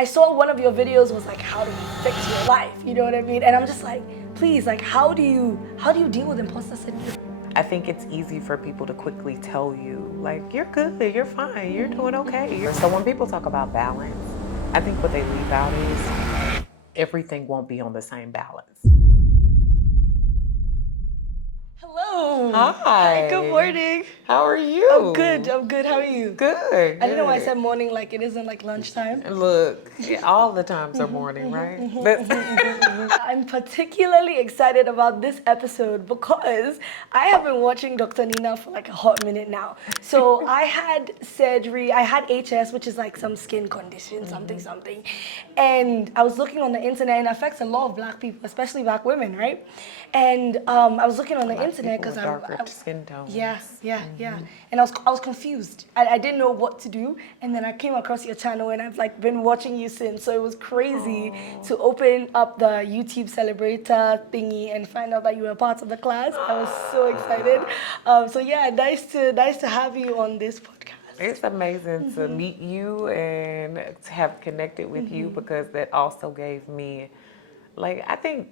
I saw one of your videos was like how to fix your life, you know what I mean? And I'm just like, please, like how do you deal with imposter syndrome? I think it's easy for people to quickly tell you, like, you're good, you're fine, you're doing okay. So when people talk about balance, I think what they leave out is everything won't be on the same balance. Hello. Hi. Good morning. How are you? I'm good. How are you? Good. I don't know why I said morning like it isn't like lunchtime. Look, all the times are morning, right? I'm particularly excited about this episode because I have been watching Dr. Nina for like a hot minute now. So I had surgery, I had HS, which is like some skin condition, something. And I was looking on the internet, and it affects a lot of black people, especially black women, right? And I was looking on the internet because darker skin tone. Yeah. And I was confused. I didn't know what to do, and then I came across your channel, and I've like been watching you since. So it was crazy to open up the YouTube Celebrator thingy and find out that you were part of the class. I was so excited. So yeah, nice to have you on this podcast. It's amazing to meet you and to have connected with you, because that also gave me, like, I think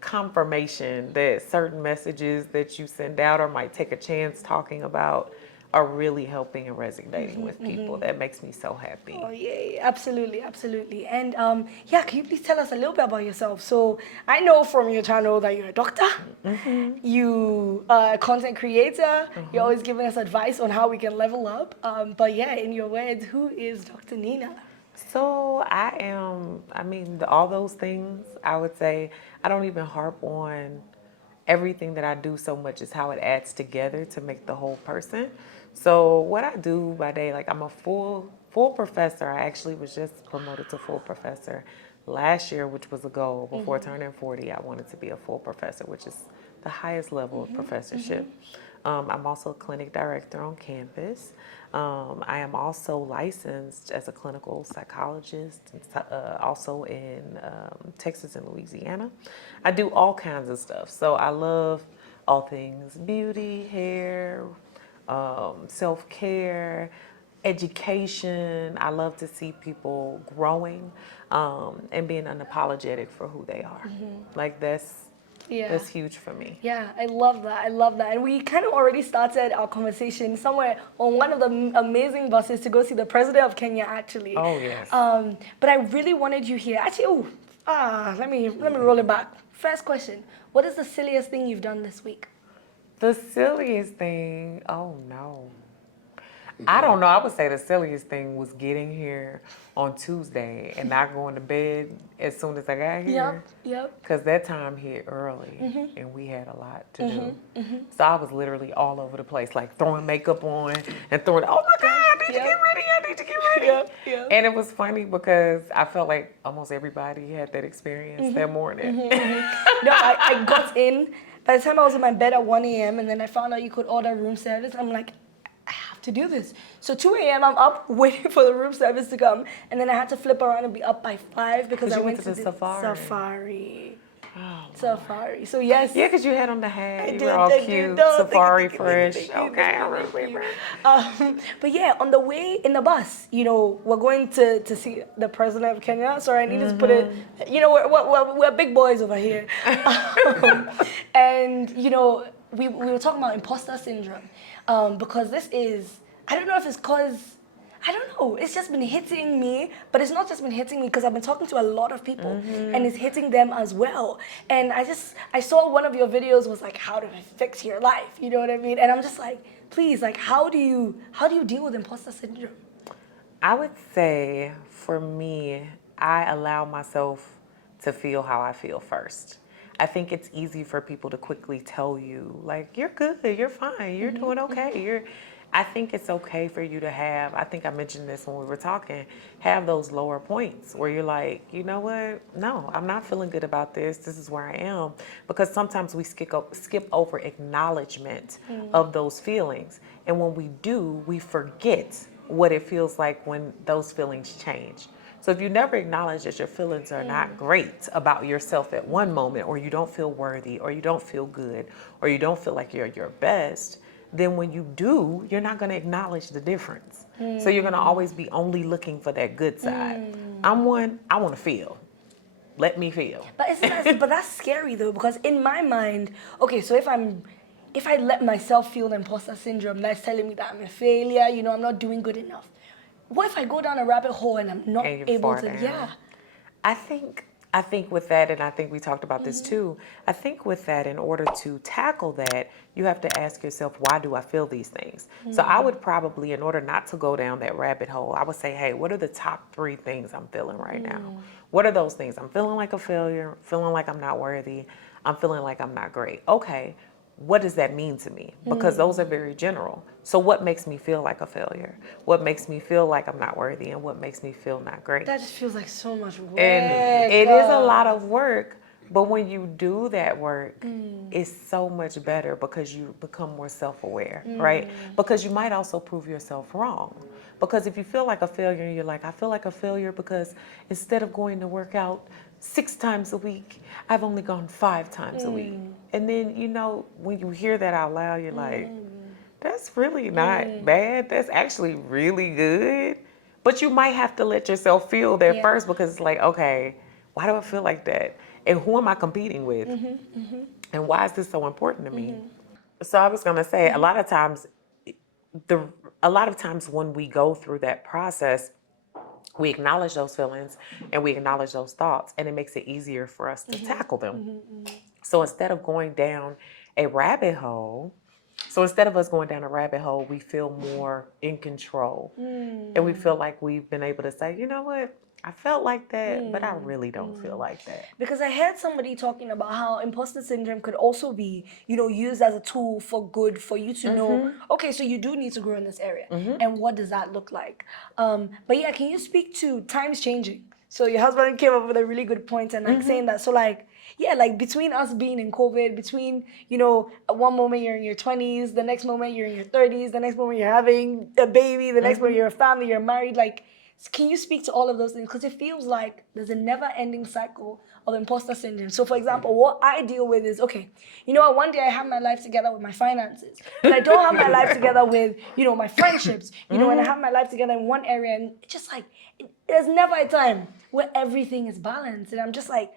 confirmation that certain messages that you send out or might take a chance talking about are really helping and resonating with people. That makes me so happy. Oh yeah, absolutely. And yeah, can you please tell us a little bit about yourself? So I know from your channel that you're a doctor, you are a content creator, you're always giving us advice on how we can level up. But yeah, in your words, who is Dr. Nina? So all those things. I would say I don't even harp on everything that I do so much as how it adds together to make the whole person. So what I do by day, like I'm a full professor. I actually was just promoted to full professor last year, which was a goal. Before turning 40, I wanted to be a full professor, which is the highest level of professorship. I'm also a clinic director on campus. I am also licensed as a clinical psychologist, also in Texas and Louisiana. I do all kinds of stuff. So I love all things beauty, hair, self-care, education. I love to see people growing and being unapologetic for who they are. Like that's huge for me. Yeah, I love that. And we kind of already started our conversation somewhere on one of the amazing buses to go see the president of Kenya, actually. Oh, yes. But I really wanted you here. Actually, let me roll it back. First question, what is the silliest thing you've done this week? The silliest thing, oh no. I don't know. I would say the silliest thing was getting here on Tuesday and not going to bed as soon as I got here. Yep. Because that time hit early and we had a lot to do. So I was literally all over the place, like throwing makeup on and throwing, oh my God, I need to get ready. Yep. And it was funny because I felt like almost everybody had that experience that morning. No, I got in. By the time I was in my bed at 1 a.m. and then I found out you could order room service, I'm like, I have to do this. So 2 a.m. I'm up waiting for the room service to come, and then I had to flip around and be up by 5 because I went to the safari. Oh, safari. So yes. Yeah, because you had on the hat. You were all cute, safari fresh. Okay, I remember. But yeah, on the way in the bus, we're going to see the president of Kenya. Sorry, I need to put it. We're big boys over here. And we were talking about imposter syndrome, because this is, I don't know if it's because, I don't know, it's just been hitting me, but it's not just been hitting me because I've been talking to a lot of people and it's hitting them as well. And I saw one of your videos was like how to fix your life, you know what I mean? And I'm just like, please, like how do you deal with imposter syndrome? I would say for me, I allow myself to feel how I feel first. I think it's easy for people to quickly tell you, like, you're good, you're fine, you're doing okay. I think it's okay for you to have, I think I mentioned this when we were talking, have those lower points where you're like, you know what? No, I'm not feeling good about this. This is where I am. Because sometimes we skip over acknowledgement of those feelings. And when we do, we forget what it feels like when those feelings change. So if you never acknowledge that your feelings are not great about yourself at one moment, or you don't feel worthy, or you don't feel good, or you don't feel like you're your best, then when you do, you're not going to acknowledge the difference. So you're going to always be only looking for that good side. I'm one, I want to feel. Let me feel. But isn't that, but that's scary though, because in my mind, okay, so if I let myself feel the imposter syndrome, that's telling me that I'm a failure, you know, I'm not doing good enough. What if I go down a rabbit hole and I'm not And you able fall to, down. yeah. I think with that, and I think we talked about this too, I think with that, in order to tackle that, you have to ask yourself, why do I feel these things? So I would probably, in order not to go down that rabbit hole, I would say, hey, what are the top 3 things I'm feeling right now? What are those things? I'm feeling like a failure, feeling like I'm not worthy, I'm feeling like I'm not great. Okay, what does that mean to me? Because those are very general. So what makes me feel like a failure? What makes me feel like I'm not worthy? And what makes me feel not great? That just feels like so much work. And it is a lot of work, but when you do that work, it's so much better because you become more self-aware, right? Because you might also prove yourself wrong. Because if you feel like a failure and you're like, I feel like a failure because instead of going to work out 6 times a week, I've only gone 5 times a week. And then, you know, when you hear that out loud, you're like, that's really not bad. That's actually really good. But you might have to let yourself feel that Yeah. first, because it's like, okay, why do I feel like that? And who am I competing with? And why is this so important to me? So I was gonna say, the a lot of times when we go through that process, we acknowledge those feelings and we acknowledge those thoughts, and it makes it easier for us to tackle them. So instead of going down a rabbit hole, so instead of us going down a rabbit hole, we feel more in control. And we feel like we've been able to say, you know what, I felt like that, but I really don't feel like that. Because I heard somebody talking about how imposter syndrome could also be, you know, used as a tool for good, for you to know, okay, so you do need to grow in this area. And what does that look like? But yeah, can you speak to times changing? So your husband came up with a really good point and like saying that, so like, yeah, like between us being in COVID, between, you know, at one moment you're in your 20s, the next moment you're in your 30s, the next moment you're having a baby, the next moment you're a family, you're married, like, can you speak to all of those things? Because it feels like there's a never-ending cycle of imposter syndrome. So, for example, what I deal with is, okay, you know what, one day I have my life together with my finances, but I don't have my life together with, you know, my friendships, you know, and I have my life together in one area, and it's just like, there's never a time where everything is balanced. And I'm just like,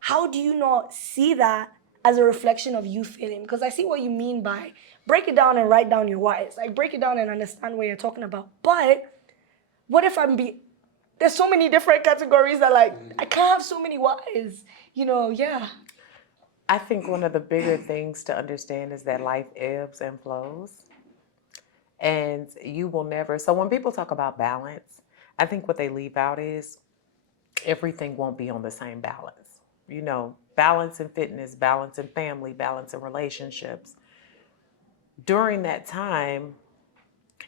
how do you not see that as a reflection of you feeling? Because I see what you mean by break it down and write down your whys. Like, break it down and understand what you're talking about. But what if there's so many different categories that like, I can't have so many whys, you know, yeah. I think one of the bigger things to understand is that life ebbs and flows. And you will never, so when people talk about balance, I think what they leave out is everything won't be on the same balance. You know, balance in fitness, balance in family, balance in relationships. During that time,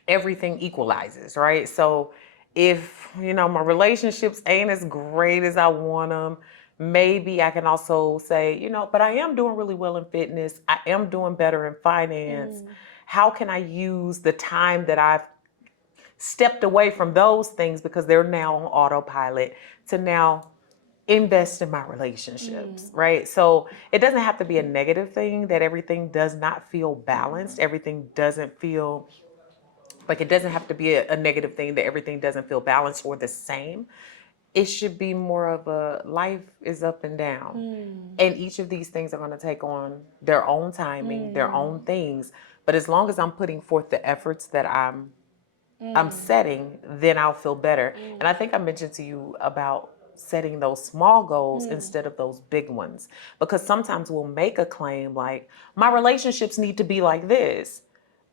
everything equalizes, right? So if, you know, my relationships ain't as great as I want them, maybe I can also say, you know, but I am doing really well in fitness. I am doing better in finance. How can I use the time that I've stepped away from those things because they're now on autopilot to now invest in my relationships, right? So it doesn't have to be a negative thing that everything does not feel balanced. Everything doesn't feel like, it doesn't have to be a negative thing that everything doesn't feel balanced or the same. It should be more of a life is up and down. And each of these things are going to take on their own timing, their own things. But as long as I'm putting forth the efforts that I'm setting, then I'll feel better. And I think I mentioned to you about setting those small goals instead of those big ones. Because sometimes we'll make a claim like, my relationships need to be like this.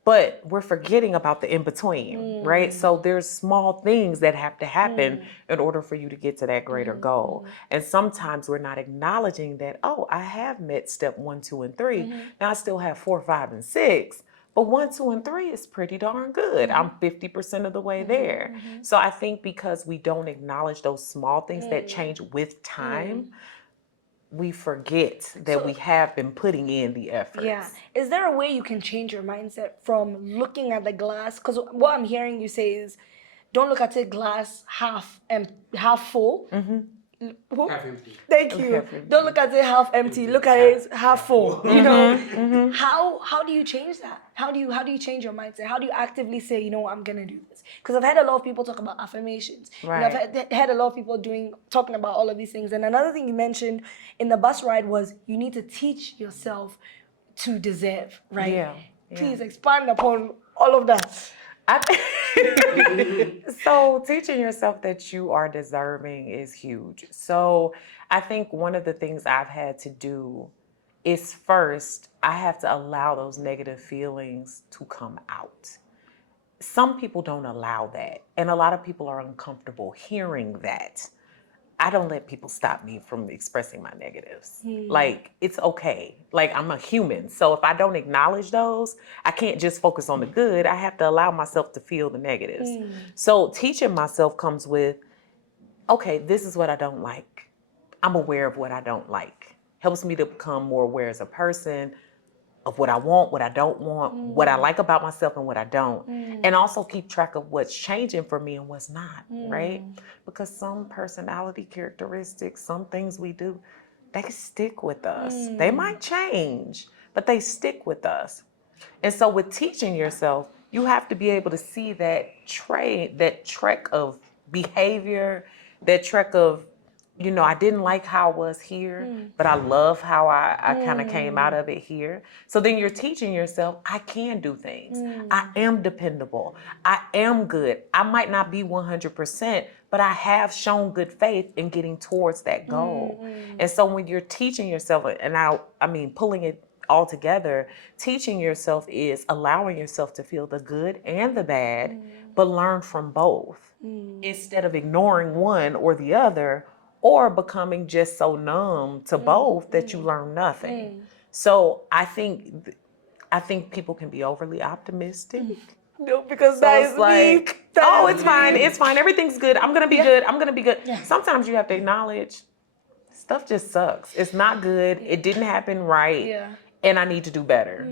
But we're forgetting about the in between, right? So there's small things that have to happen in order for you to get to that greater goal. And sometimes we're not acknowledging that, oh, I have met step 1, 2, and 3. Now I still have 4, 5, and 6. But 1, 2, and 3 is pretty darn good. I'm 50% of the way there. So I think because we don't acknowledge those small things that change with time, we forget that we have been putting in the efforts. Yeah. Is there a way you can change your mindset from looking at the glass? Because what I'm hearing you say is, don't look at it glass half full. Who? Half empty. Thank you. Half empty. Don't look at it half empty. Look at it half full. You know, how do you change that? How do you change your mindset? How do you actively say, you know what, I'm gonna do this? Because I've had a lot of people talk about affirmations. You know, I've had a lot of people talking about all of these things. And another thing you mentioned in the bus ride was you need to teach yourself to deserve, right? Yeah. Please expand upon all of that. So teaching yourself that you are deserving is huge. So I think one of the things I've had to do is first, I have to allow those negative feelings to come out. Some people don't allow that, and a lot of people are uncomfortable hearing that. I don't let people stop me from expressing my negatives. Like, it's okay. Like, I'm a human. So if I don't acknowledge those, I can't just focus on the good. I have to allow myself to feel the negatives. So teaching myself comes with, okay, this is what I don't like. I'm aware of what I don't like. Helps me to become more aware as a person of what I want, what I don't want, what I like about myself and what I don't. And also keep track of what's changing for me and what's not, right? Because some personality characteristics, some things we do, they stick with us. They might change, but they stick with us. And so with teaching yourself, you have to be able to see that trek of behavior, that trek of, you know, I didn't like how I was here, but I love how I kind of came out of it here. So then you're teaching yourself, I can do things. I am dependable. I am good. I might not be 100%, but I have shown good faith in getting towards that goal. And so when you're teaching yourself, and I mean, pulling it all together, teaching yourself is allowing yourself to feel the good and the bad, but learn from both instead of ignoring one or the other, or becoming just so numb to both that you learn nothing. So I think people can be overly optimistic. No, because So that it's is like, weak. oh, it's fine, it's fine, everything's good. I'm gonna be good. I'm gonna be good. Yeah. Sometimes you have to acknowledge stuff just sucks. It's not good. It didn't happen right. Yeah. And I need to do better.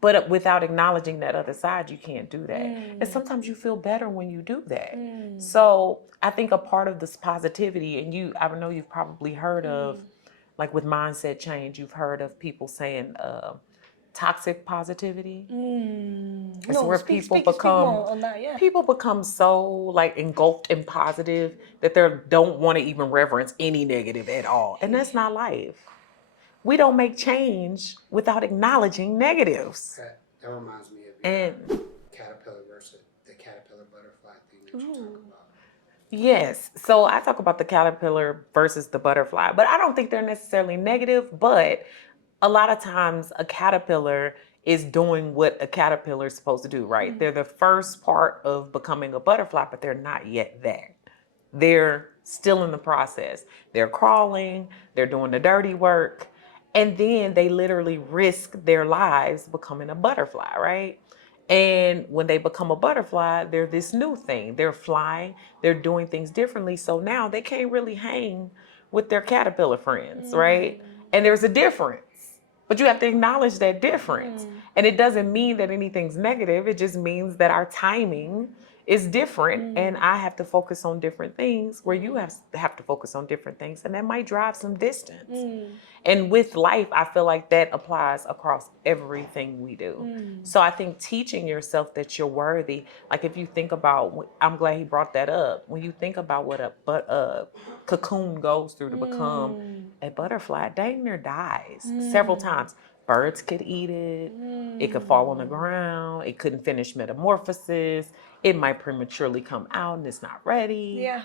But without acknowledging that other side, you can't do that. And sometimes you feel better when you do that. So I think a part of this positivity, and I know you've probably heard of, like with mindset change, you've heard of people saying toxic positivity. It's No, where speak people more on that, yeah. people become so like engulfed in positive that they don't want to even reverence any negative at all. And that's not life. We don't make change without acknowledging negatives. That reminds me of And caterpillar versus the caterpillar butterfly thing that you talk about. yes, so I talk about the caterpillar versus the butterfly, but I don't think they're necessarily negative, but a lot of times a caterpillar is doing what a caterpillar is supposed to do, right? They're the first part of becoming a butterfly, but they're not yet there. They're still in the process. They're crawling, they're doing the dirty work, and then they literally risk their lives becoming a butterfly, right? And when they become a butterfly, they're this new thing. They're flying, they're doing things differently. So now they can't really hang with their caterpillar friends, right? And there's a difference. But you have to acknowledge that difference. And it doesn't mean that anything's negative. It just means that our timing is different and I have to focus on different things where you have to focus on different things, and that might drive some distance. And with life, I feel like that applies across everything we do. So I think teaching yourself that you're worthy, like if you think about, I'm glad he brought that up. When you think about what a cocoon goes through to become a butterfly, dang near dies several times. Birds could eat it. It could fall on the ground. It couldn't finish metamorphosis. It might prematurely come out and it's not ready. Yeah.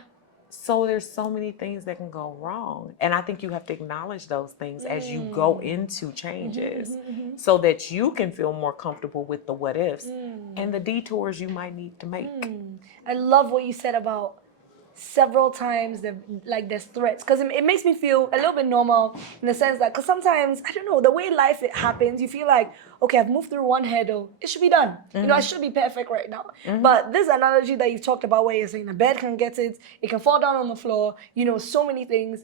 So there's so many things that can go wrong. And I think you have to acknowledge those things as you go into changes so that you can feel more comfortable with the what ifs and the detours you might need to make. I love what you said about several times there's threats, because it makes me feel a little bit normal in the sense that, because sometimes, I don't know, the way life it happens, you feel like, okay, I've moved through one hurdle, it should be done. You know, I should be perfect right now. But this analogy that you've talked about, where you're saying a bed can get it can fall down on the floor, you know, so many things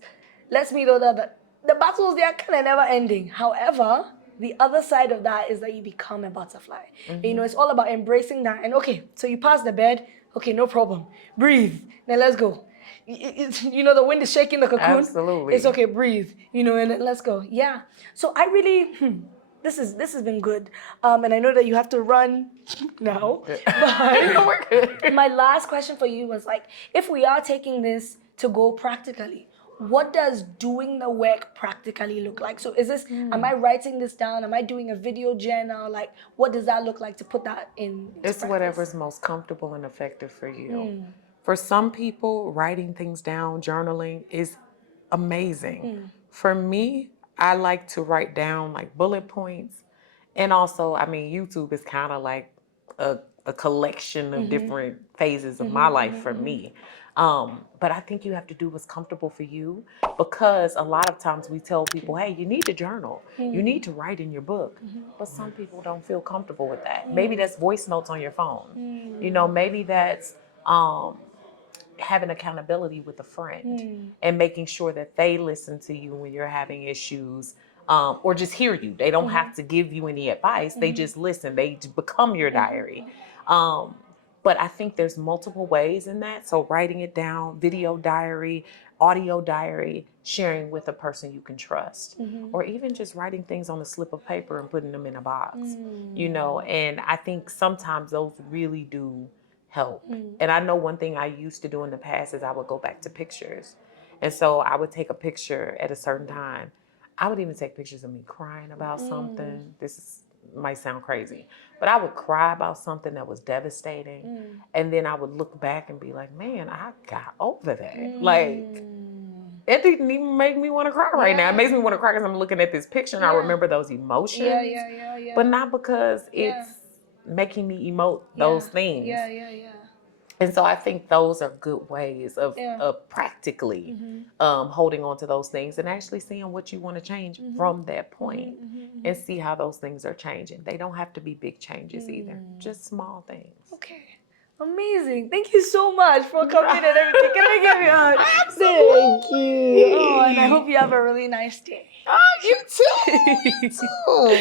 lets me know that the battles, they are kind of never ending. However, the other side of that is that you become a butterfly. You know, it's all about embracing that. And okay, so you pass the bed, okay, no problem. Breathe. Now let's go. you know, the wind is shaking the cocoon. Absolutely. It's okay, breathe, you know, and then let's go. Yeah. So I really, this has been good. And I know that you have to run now. But We're good. my last question for you was like, if we are taking this to go practically, what does doing the work practically look like? So is this, am I writing this down? Am I doing a video journal? Like, what does that look like to put that into It's practice? whatever's most comfortable and effective for you. For some people, writing things down, journaling is amazing. For me, I like to write down like bullet points. And also, I mean, YouTube is kind of like a collection of different phases of my life for me. But I think you have to do what's comfortable for you, because a lot of times we tell people, hey, you need to journal, you need to write in your book. But some people don't feel comfortable with that. Maybe that's voice notes on your phone. You know, maybe that's having accountability with a friend and making sure that they listen to you when you're having issues, or just hear you. They don't have to give you any advice. They just listen. They become your diary. But I think there's multiple ways in that. So writing it down, video diary, audio diary, sharing with a person you can trust, or even just writing things on a slip of paper and putting them in a box, you know. And I think sometimes those really do help. And I know one thing I used to do in the past is I would go back to pictures. And so I would take a picture at a certain time. I would even take pictures of me crying about something. Might sound crazy, but I would cry about something that was devastating. And then I would look back and be like, man, I got over that. Like, it didn't even make me want to cry right now. It makes me want to cry because I'm looking at this picture and I remember those emotions. Yeah. But not because it's making me emote those things. Yeah. And so I think those are good ways of practically holding on to those things and actually seeing what you want to change from that point, and see how those things are changing. They don't have to be big changes either, just small things. Okay. Amazing. Thank you so much for coming and everything. Can I give you a hug? Absolutely. Thank you. Oh, and I hope you have a really nice day. Oh, you too. You too.